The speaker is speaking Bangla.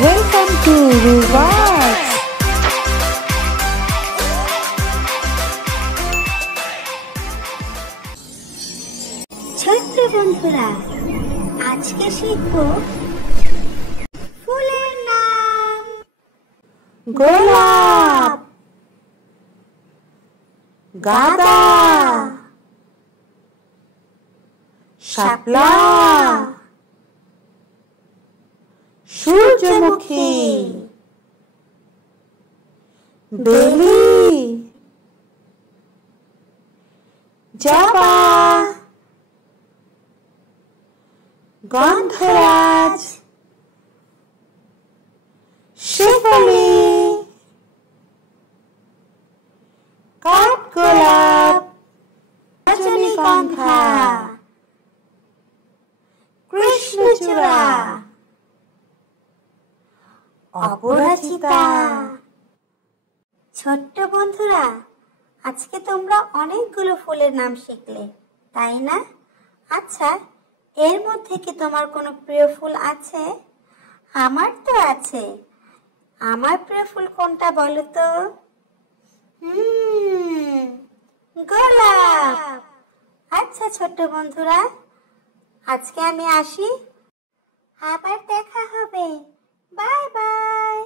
Welcome to Ruwax. ছোট্ট বন্ধুরা, আজকে শিখব ফুলের নাম। গোলাপ, গাঁদা, শাপলা, সূর্যমুখী, বেলি, জবা, গন্ধরাজ, শেফালি, কাঠগোলাপ, রজনীগন্ধা, কৃষ্ণচূড়া, অপরাজিতা। ছোট্ট বন্ধুরা, আজকে তোমরা অনেকগুলো ফুলের নাম শিখলে, তাই না? আচ্ছা, এর মধ্যে কি তোমার কোনো প্রিয় ফুল আছে? আমার তো আছে। আমার প্রিয় ফুল কোনটা বলো তো? গোলাপ। আচ্ছা ছোট্ট বন্ধুরা, আজকে আমি আসি, আবার দেখা হবে। Bye bye.